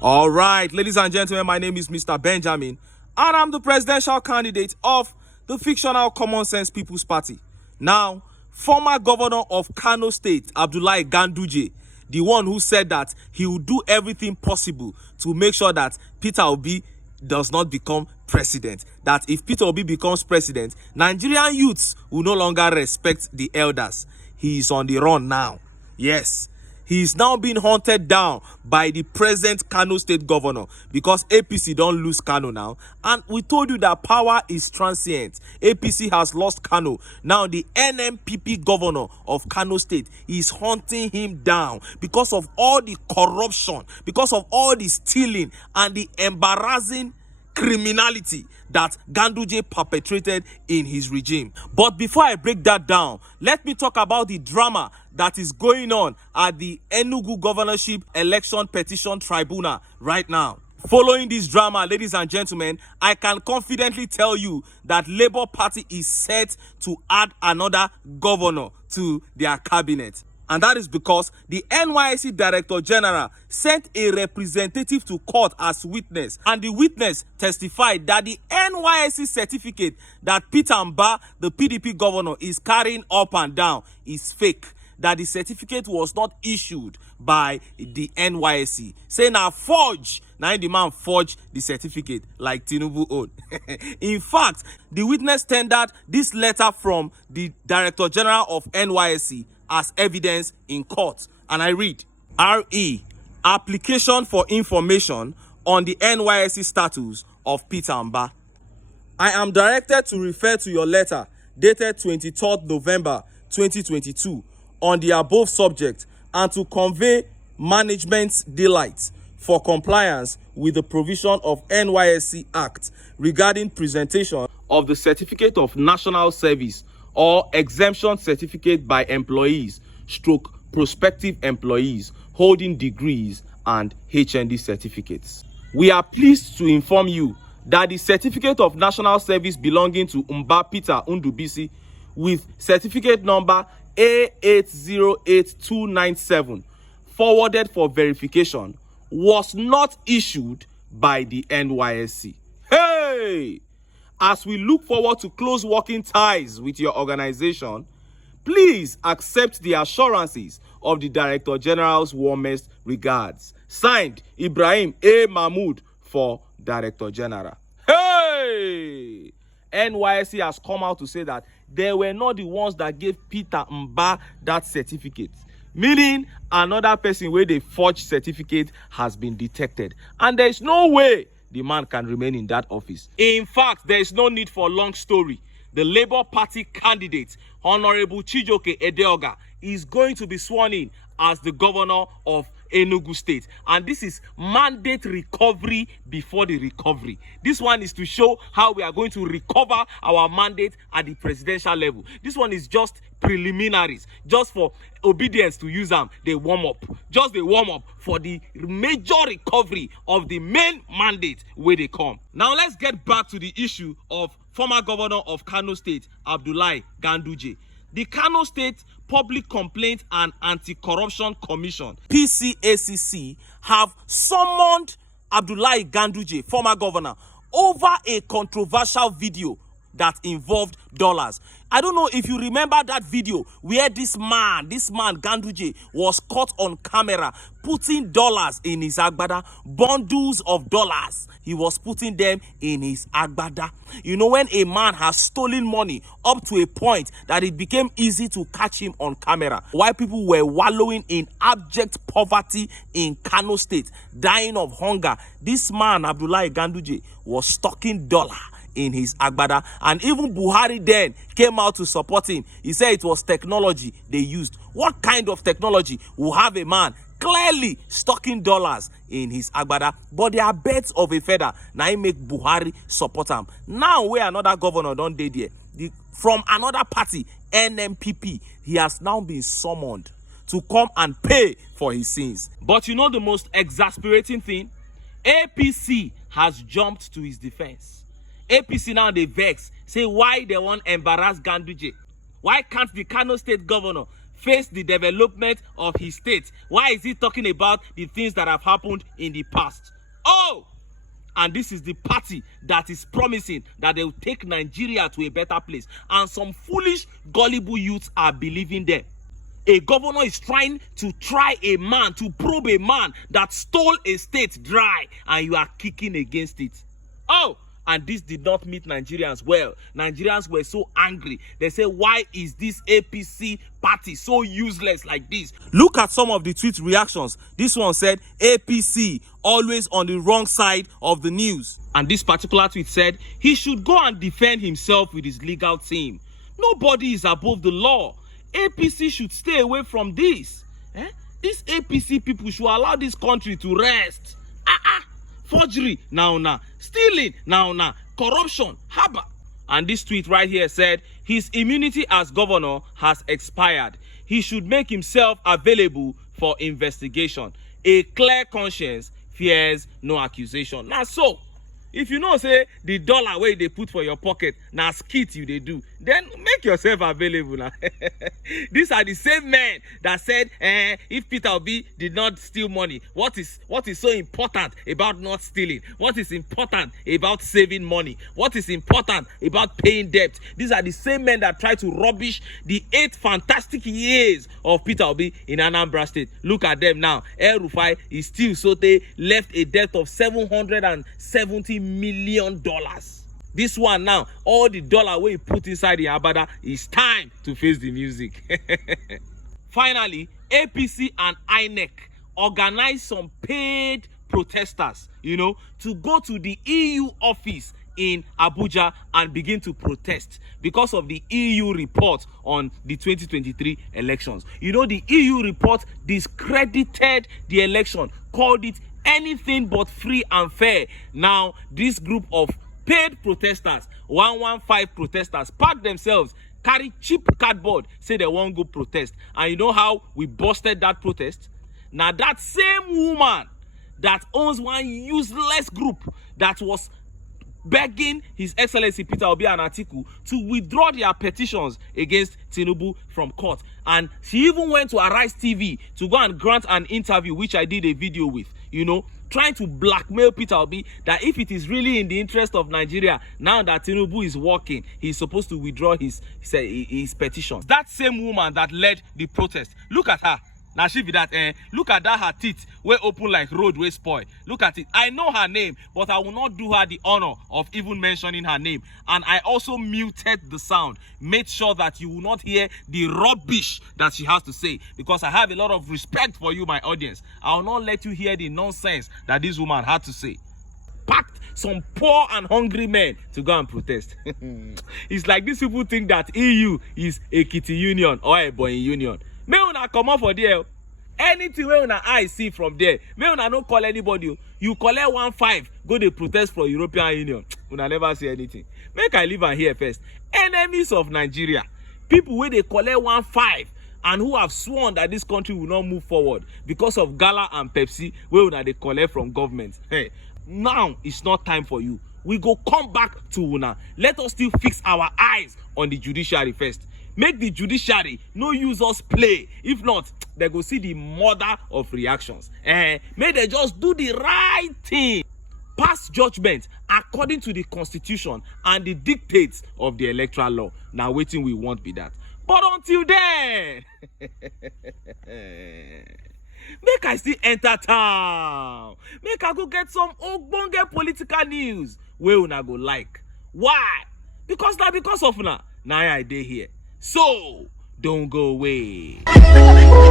All right, ladies and gentlemen, my name is Mr. Benjamin, and I'm the presidential candidate of the fictional Common Sense People's Party. Now, former governor of Kano State, Abdullahi Ganduje, the one who said that he will do everything possible to make sure that Peter Obi does not become president. That if Peter Obi becomes president, Nigerian youths will no longer respect the elders. He is on the run now. Yes. He is now being hunted down by the present Kano State governor because APC don't lose Kano now. And we told you that power is transient. APC has lost Kano. Now the NMPP governor of Kano State is hunting him down because of all the corruption, because of all the stealing and the embarrassing criminality that Ganduje perpetrated in his regime. But before I break that down, let me talk about the drama that is going on at the Enugu governorship election petition tribunal right now. Following this drama, ladies and gentlemen, I can confidently tell you that Labour Party is set to add another governor to their cabinet. And that is because the NYSC Director General sent a representative to court as witness. And the witness testified that the NYSC certificate that Peter Mbah, the PDP governor, is carrying up and down is fake. That the certificate was not issued by the NYSC. Saying now forge. Now the man forged the certificate like Tinubu own. In fact, the witness tendered this letter from the Director General of NYSC as evidence in court. And I read, RE, application for information on the NYSC status of Peter Mbah. I am directed to refer to your letter dated 23rd November 2022 on the above subject and to convey management's delight for compliance with the provision of NYSC Act regarding presentation of the Certificate of National Service or exemption certificate by employees stroke prospective employees holding degrees and HND certificates. We are pleased to inform you that the Certificate of National Service belonging to Mbah Peter Ndubisi with certificate number A808297 forwarded for verification was not issued by the NYSC. Hey! As we look forward to close working ties with your organization, please accept the assurances of the Director General's warmest regards. Signed, Ibrahim A. Mahmood for Director General. Hey! NYSC has come out to say that they were not the ones that gave Peter Mbah that certificate. Meaning another person where the forged certificate has been detected. And there is no way the man can remain in that office. In fact, there is no need for a long story. The Labour Party candidate, Honorable Chijioke Edeoga, is going to be sworn in as the governor of Enugu State. And this is mandate recovery before the recovery. This one is to show how we are going to recover our mandate at the presidential level. This one is just preliminaries, just for obedience to use them. They warm up, just the warm up for the major recovery of the main mandate where they come. Now let's get back to the issue of former governor of Kano State, Abdullahi Ganduje. The Kano State Public Complaint and Anti-Corruption Commission, PCACC, have summoned Abdullahi Ganduje, former governor, over a controversial video that involved dollars. I don't know if you remember that video where this man Ganduje, was caught on camera putting dollars in his agbada, bundles of dollars. He was putting them in his agbada. You know, when a man has stolen money up to a point that it became easy to catch him on camera, while people were wallowing in abject poverty in Kano State, dying of hunger, this man, Abdullahi Ganduje, was stocking dollar in his agbada. And even Buhari then came out to support him. He said it was technology they used. What kind of technology will have a man clearly stocking dollars in his agbada? But they are birds of a feather. Now he make Buhari support him. Now where another governor don't dey there, from another party, NMPP, he has now been summoned to come and pay for his sins. But you know the most exasperating thing? APC has jumped to his defense. APC now they vex, say why they want embarrass Ganduje. Why can't the Kano State governor face the development of his state? Why is he talking about the things that have happened in the past? Oh, and this is the party that is promising that they will take Nigeria to a better place. And some foolish, gullible youths are believing them. A governor is trying to probe a man that stole a state dry, and you are kicking against it. Oh, and this did not meet Nigerians well. Nigerians were so angry. They say, why is this APC party so useless like this? Look at some of the tweet reactions. This one said, APC, always on the wrong side of the news. And this particular tweet said, he should go and defend himself with his legal team. Nobody is above the law. APC should stay away from this. These APC people should allow this country to rest. Forgery, now. Stealing, now. Corruption, haba. And this tweet right here said, his immunity as governor has expired. He should make himself available for investigation. A clear conscience fears no accusation. Now, so, if you know, say, the dollar where they put for your pocket, now skit you they do, then make yourself available now. These are the same men that said, if Peter Obi did not steal money, what is so important about not stealing? What is important about saving money? What is important about paying debt? These are the same men that try to rubbish the 8 fantastic years of Peter Obi in Anambra State. Look at them now. El Rufai is still so they left a debt of $770 million. This one now, all the dollar we put inside the abada, is time to face the music. Finally, APC and INEC organized some paid protesters, to go to the EU office in Abuja and begin to protest because of the EU report on the 2023 elections. The EU report discredited the election, called it anything but free and fair. Now, this group of paid protesters, 115 protesters, packed themselves, carry cheap cardboard, say they won't go protest. And you know how we busted that protest? Now, that same woman that owns one useless group that was begging His Excellency Peter Obi and Atiku to withdraw their petitions against Tinubu from court. And she even went to Arise TV to go and grant an interview, which I did a video with, trying to blackmail Peter Obi that if it is really in the interest of Nigeria, now that Tinubu is working, he's supposed to withdraw his petition. That same woman that led the protest, look at her. Now she be that, look at that, her teeth were open like road way spoil. Look at it. I know her name, but I will not do her the honor of even mentioning her name. And I also muted the sound, made sure that you will not hear the rubbish that she has to say, because I have a lot of respect for you, my audience. I will not let you hear the nonsense that this woman had to say. Packed some poor and hungry men to go and protest. It's like these people think that EU is a kitty union or a boy union. May una come up for there. Anything where una eye see from there, may una no call anybody. You collect 1.5, go to protest for European Union. Una never see anything. Make I leave am here first. Enemies of Nigeria, people where they collect 1.5 and who have sworn that this country will not move forward because of Gala and Pepsi, where una they collect from government. Hey, now it's not time for you. We go come back to una. Let us still fix our eyes on the judiciary first. Make the judiciary no use us play. If not, they go see the mother of reactions. May they just do the right thing. Pass judgment according to the constitution and the dictates of the electoral law. Now waiting we won't be that. But until then, make I still enter town. Make I go get some ogbonge political news where una go like. Why? Because of una. Now I dey here. So, don't go away.